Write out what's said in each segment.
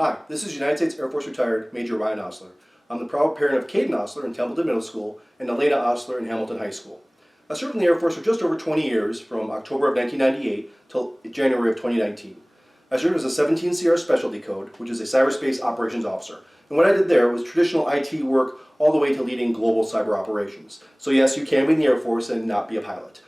Hi, this is United States Air Force retired Major Ryan Osler. I'm the proud parent of Caden Osler in Templeton Middle School and Elena Osler in Hamilton High School. I served in the Air Force for just over 20 years, from October of 1998 till January of 2019. I served as a 17 CR Specialty Code, which is a cyberspace operations officer. And what I did there was traditional IT work all the way to leading global cyber operations. So yes, you can be in the Air Force and not be a pilot.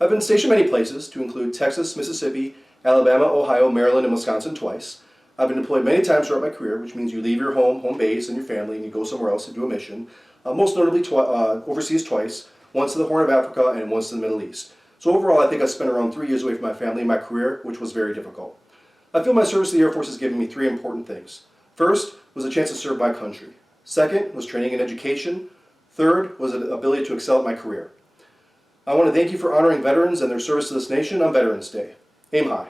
I've been stationed many places, to include Texas, Mississippi, Alabama, Ohio, Maryland, and Wisconsin twice. I've been deployed many times throughout my career, which means you leave your home base and your family, and you go somewhere else to do a mission. Most notably overseas twice, once to the Horn of Africa and once to the Middle East. So overall, I think I spent around 3 years away from my family in my career, which was very difficult. I feel my service to the Air Force has given me three important things. First was a chance to serve my country. Second was training and education. Third was an ability to excel at my career. I want to thank you for honoring veterans and their service to this nation on Veterans Day. Aim high.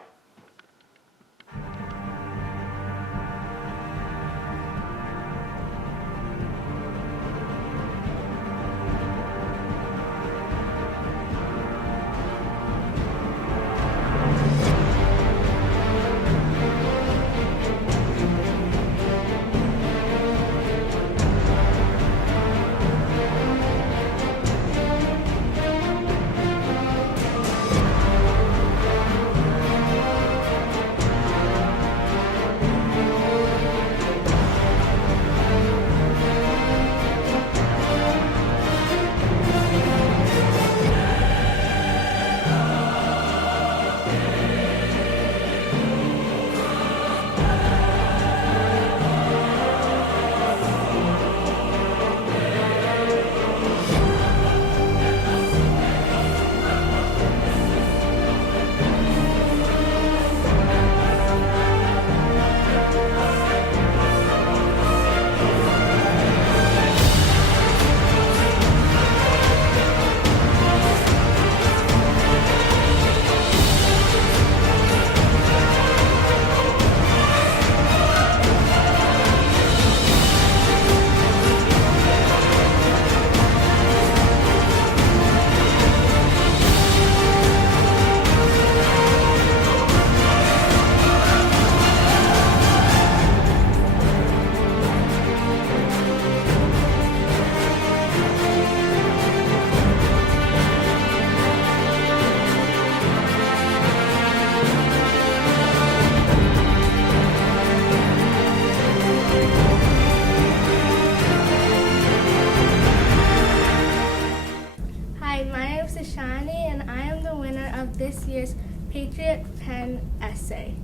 This year's Patriot Pen essay.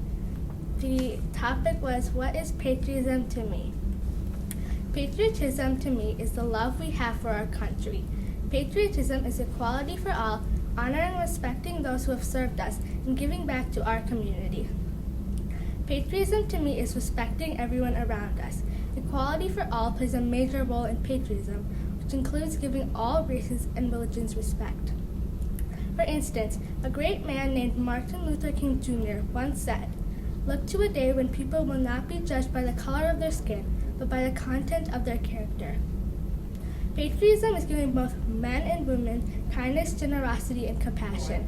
The topic was, what is patriotism to me? Patriotism to me is the love we have for our country. Patriotism is equality for all, honoring and respecting those who have served us, and giving back to our community. Patriotism to me is respecting everyone around us. Equality for all plays a major role in patriotism, which includes giving all races and religions respect. For instance, a great man named Martin Luther King Jr. once said, "Look to a day when people will not be judged by the color of their skin, but by the content of their character." Patriotism is giving both men and women kindness, generosity, and compassion.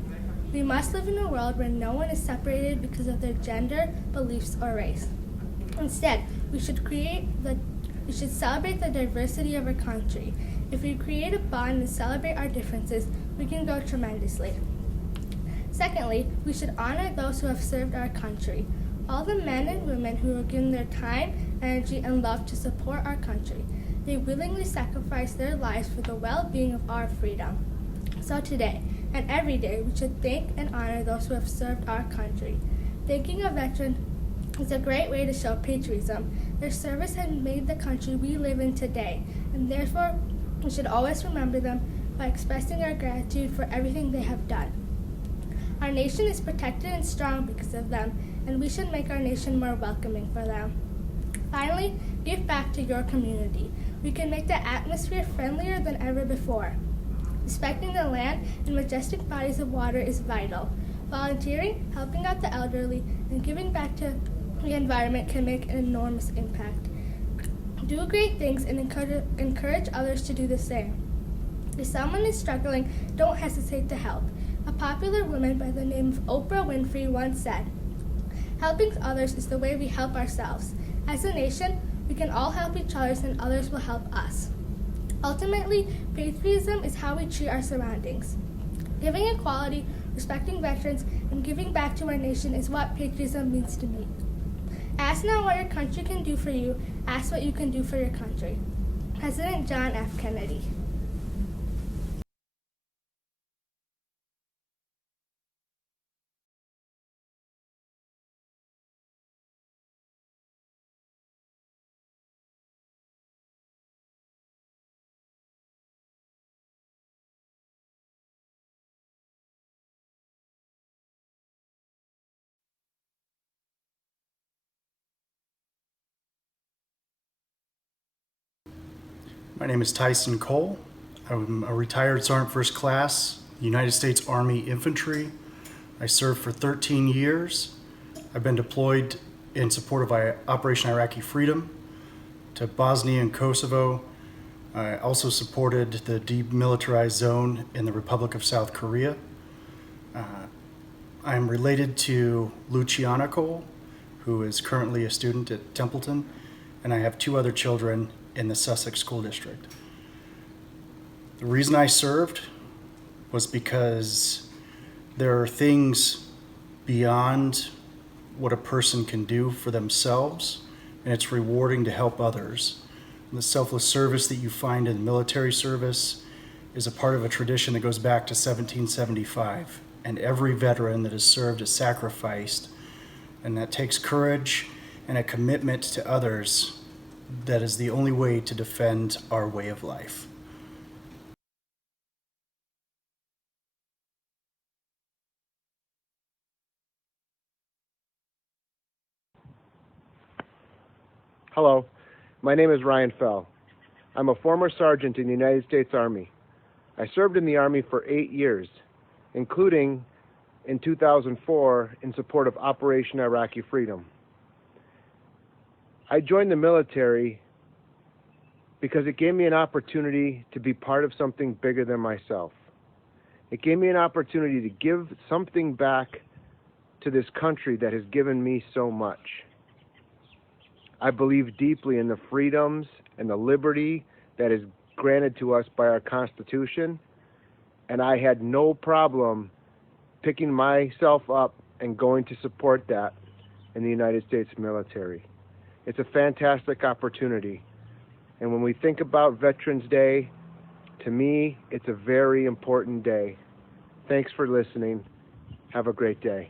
We must live in a world where no one is separated because of their gender, beliefs, or race. Instead, we should celebrate the diversity of our country. If we create a bond and celebrate our differences, we can grow tremendously. Secondly, we should honor those who have served our country. all the men and women who have given their time, energy, and love to support our country. They willingly sacrifice their lives for the well-being of our freedom. So today, and every day, we should thank and honor those who have served our country. Thanking a veteran is a great way to show patriotism. Their service has made the country we live in today, and therefore we should always remember them by expressing our gratitude for everything they have done. Our nation is protected and strong because of them, and we should make our nation more welcoming for them. Finally, give back to your community. We can make the atmosphere friendlier than ever before. Respecting the land and majestic bodies of water is vital. Volunteering, helping out the elderly, and giving back to the environment can make an enormous impact. Do great things and encourage others to do the same. If someone is struggling, don't hesitate to help. A popular woman by the name of Oprah Winfrey once said, "Helping others is the way we help ourselves. As a nation, we can all help each other and others will help us." Ultimately, patriotism is how we treat our surroundings. Giving equality, respecting veterans, and giving back to our nation is what patriotism means to me. Ask not what your country can do for you, ask what you can do for your country. President John F. Kennedy. My name is Tyson Cole. I'm a retired Sergeant First Class, United States Army Infantry. I served for 13 years. I've been deployed in support of Operation Iraqi Freedom to Bosnia and Kosovo. I also supported the demilitarized zone in the Republic of South Korea. I'm related to Luciana Cole, who is currently a student at Templeton, and I have 2 other children in the Sussex School District. The reason I served was because there are things beyond what a person can do for themselves, and it's rewarding to help others. And the selfless service that you find in military service is a part of a tradition that goes back to 1775, and every veteran that has served is sacrificed, and that takes courage and a commitment to others. That is the only way to defend our way of life. Hello, my name is Ryan Fell. I'm a former sergeant in the United States Army. I served in the Army for 8 years, including in 2004 in support of Operation Iraqi Freedom. I joined the military because it gave me an opportunity to be part of something bigger than myself. It gave me an opportunity to give something back to this country that has given me so much. I believe deeply in the freedoms and the liberty that is granted to us by our Constitution, and I had no problem picking myself up and going to support that in the United States military. It's a fantastic opportunity. And when we think about Veterans Day, to me, it's a very important day. Thanks for listening. Have a great day.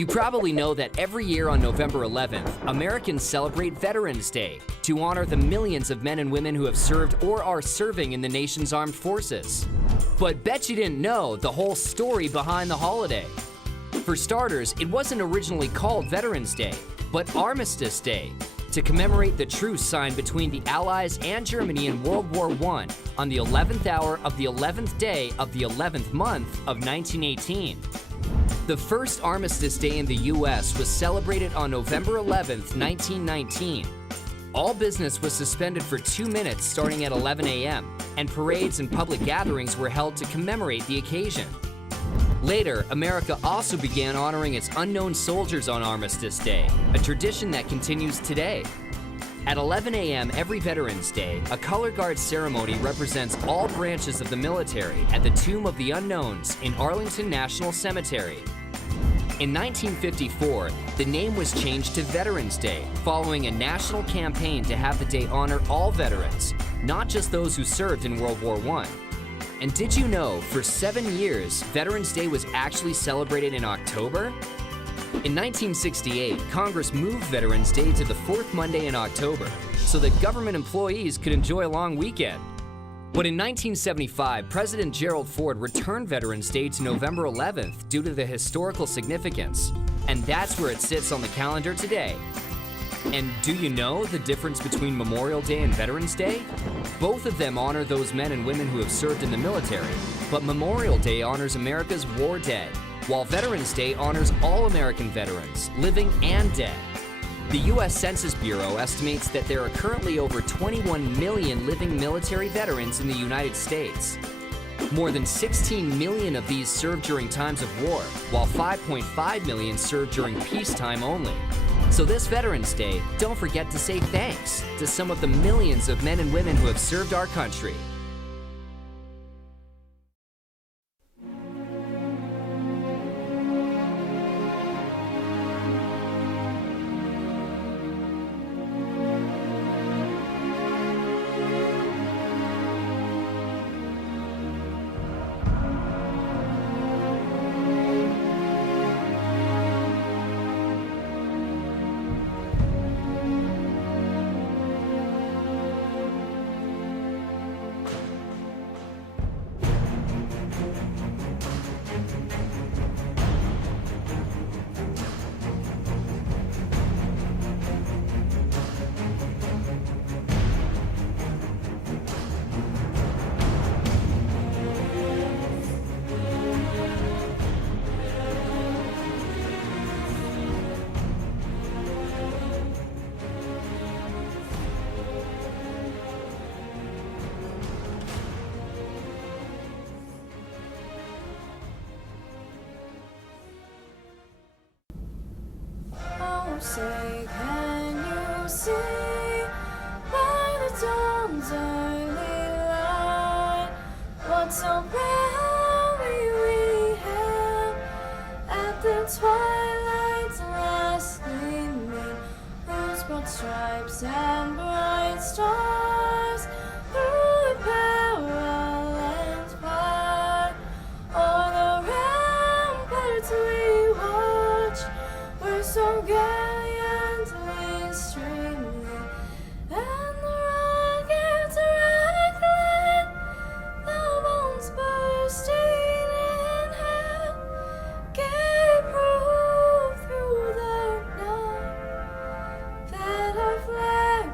You probably know that every year on November 11th, Americans celebrate Veterans Day to honor the millions of men and women who have served or are serving in the nation's armed forces. But bet you didn't know the whole story behind the holiday. For starters, it wasn't originally called Veterans Day, but Armistice Day, to commemorate the truce signed between the Allies and Germany in World War I on the 11th hour of the 11th day of the 11th month of 1918. The first Armistice Day in the U.S. was celebrated on November 11th, 1919. All business was suspended for 2 minutes starting at 11 a.m., and parades and public gatherings were held to commemorate the occasion. Later, America also began honoring its unknown soldiers on Armistice Day, a tradition that continues today. At 11 a.m. every Veterans Day, a color guard ceremony represents all branches of the military at the Tomb of the Unknowns in Arlington National Cemetery. In 1954, the name was changed to Veterans Day, following a national campaign to have the day honor all veterans, not just those who served in World War I. And did you know, for 7 years, Veterans Day was actually celebrated in October? In 1968, Congress moved Veterans Day to the fourth Monday in October so that government employees could enjoy a long weekend. But in 1975, President Gerald Ford returned Veterans Day to November 11th due to the historical significance, and that's where it sits on the calendar today. And do you know the difference between Memorial Day and Veterans Day? Both of them honor those men and women who have served in the military, but Memorial Day honors America's war dead, while Veterans Day honors all American veterans, living and dead. The U.S. Census Bureau estimates that there are currently over 21 million living military veterans in the United States. More than 16 million of these served during times of war, while 5.5 million served during peacetime only. So this Veterans Day, don't forget to say thanks to some of the millions of men and women who have served our country. Say, can you see by the dawn's early light what so proudly we hailed at the twilight's last gleaming, whose broad stripes and bright stars through peril and fire o'er the ramparts we watched were so gallantly streaming, and the rockets rattling, the bombs bursting in hell, gave proof through the night that our flag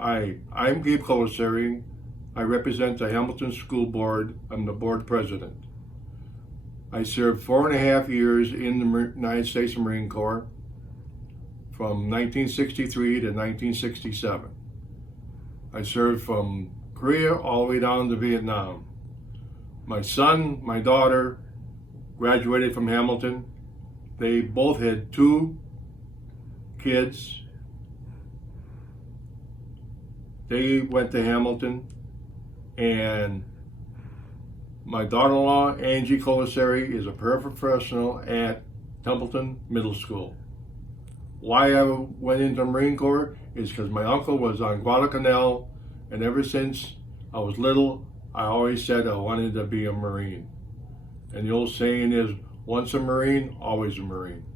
I'm Gabe Colasari. I represent the Hamilton School Board. I'm the board president. I served 4.5 years in the United States Marine Corps from 1963 to 1967. I served from Korea all the way down to Vietnam. My son, my daughter graduated from Hamilton. They both had 2 kids. They went to Hamilton, and my daughter-in-law, Angie Colasari, is a paraprofessional at Templeton Middle School. Why I went into the Marine Corps is because my uncle was on Guadalcanal, and ever since I was little, I always said I wanted to be a Marine. And the old saying is, once a Marine, always a Marine.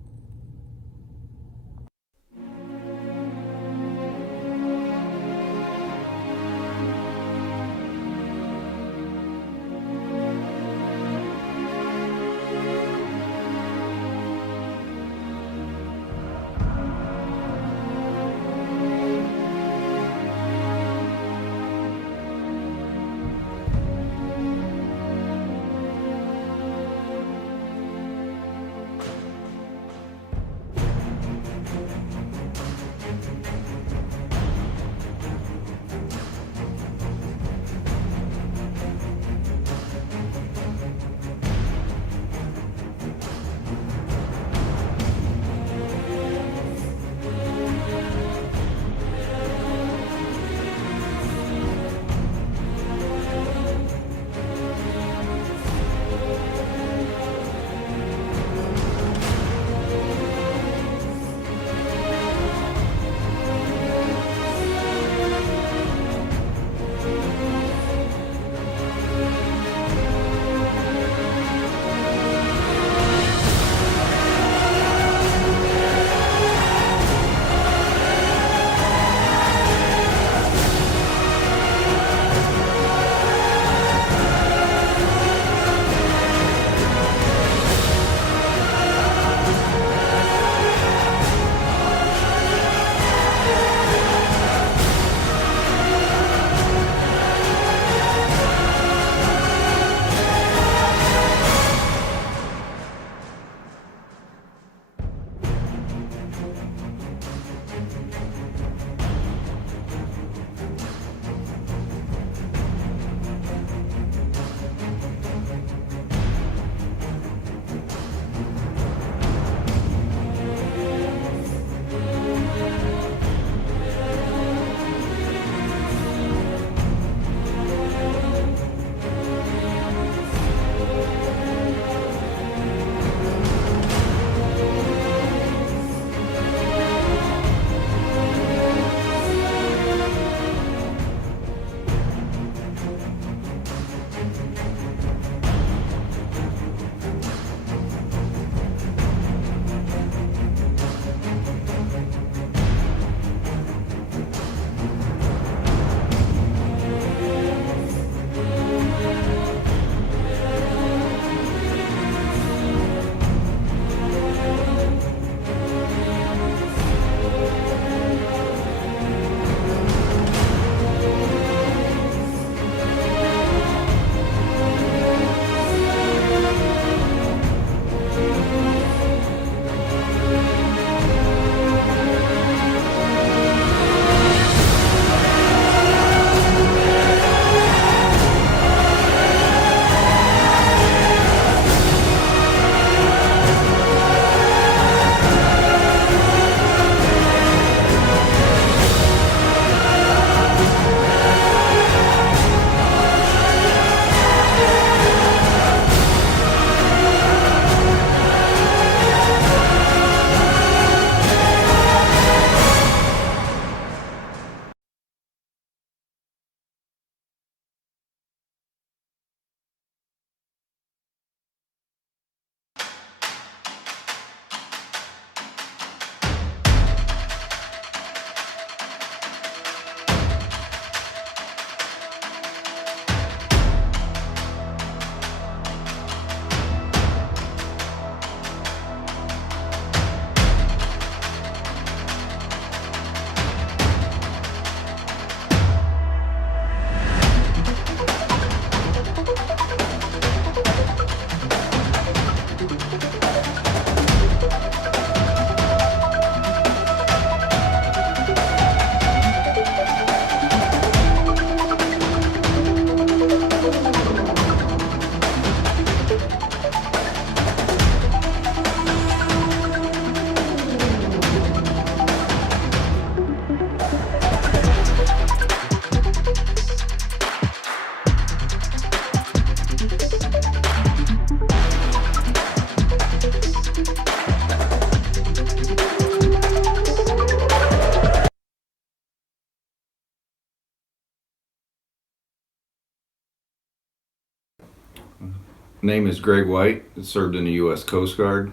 Name is Greg White. Served in the U.S. Coast Guard.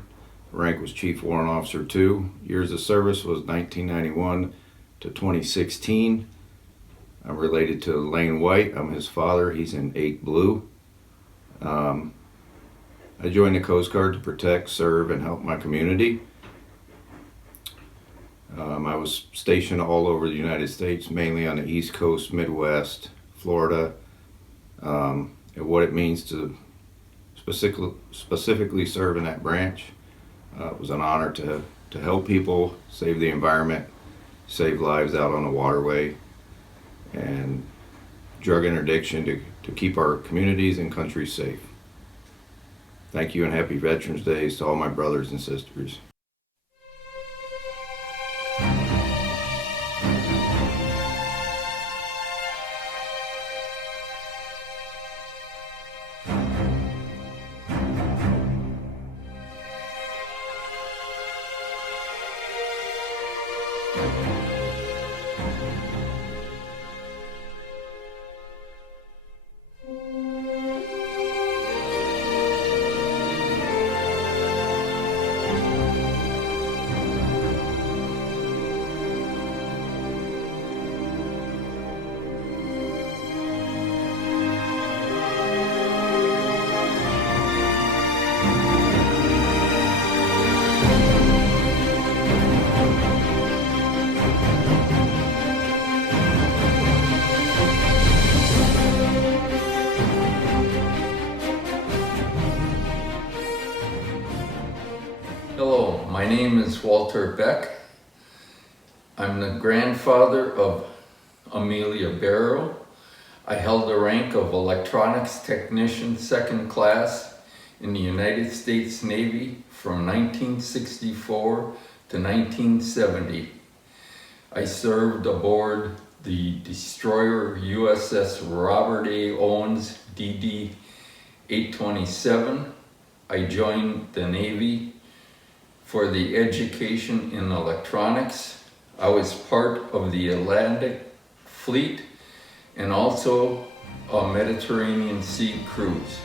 Rank was Chief Warrant Officer 2. Years of service was 1991 to 2016. I'm related to Lane White. I'm his father. He's in 8 Blue. I joined the Coast Guard to protect, serve, and help my community. I was stationed all over the United States, mainly on the East Coast, Midwest, Florida, and what it means to specifically serve in that branch. It was an honor to help people, save the environment, save lives out on the waterway, and drug interdiction to keep our communities and countries safe. Thank you and happy Veterans Days to all my brothers and sisters. Hello, my name is Walter Beck. I'm the grandfather of Amelia Barrow. I held the rank of Electronics Technician 2nd Class in the United States Navy from 1964 to 1970. I served aboard the destroyer USS Robert A. Owens DD 827. I joined the Navy for the education in electronics. I was part of the Atlantic Fleet and also a Mediterranean Sea cruise.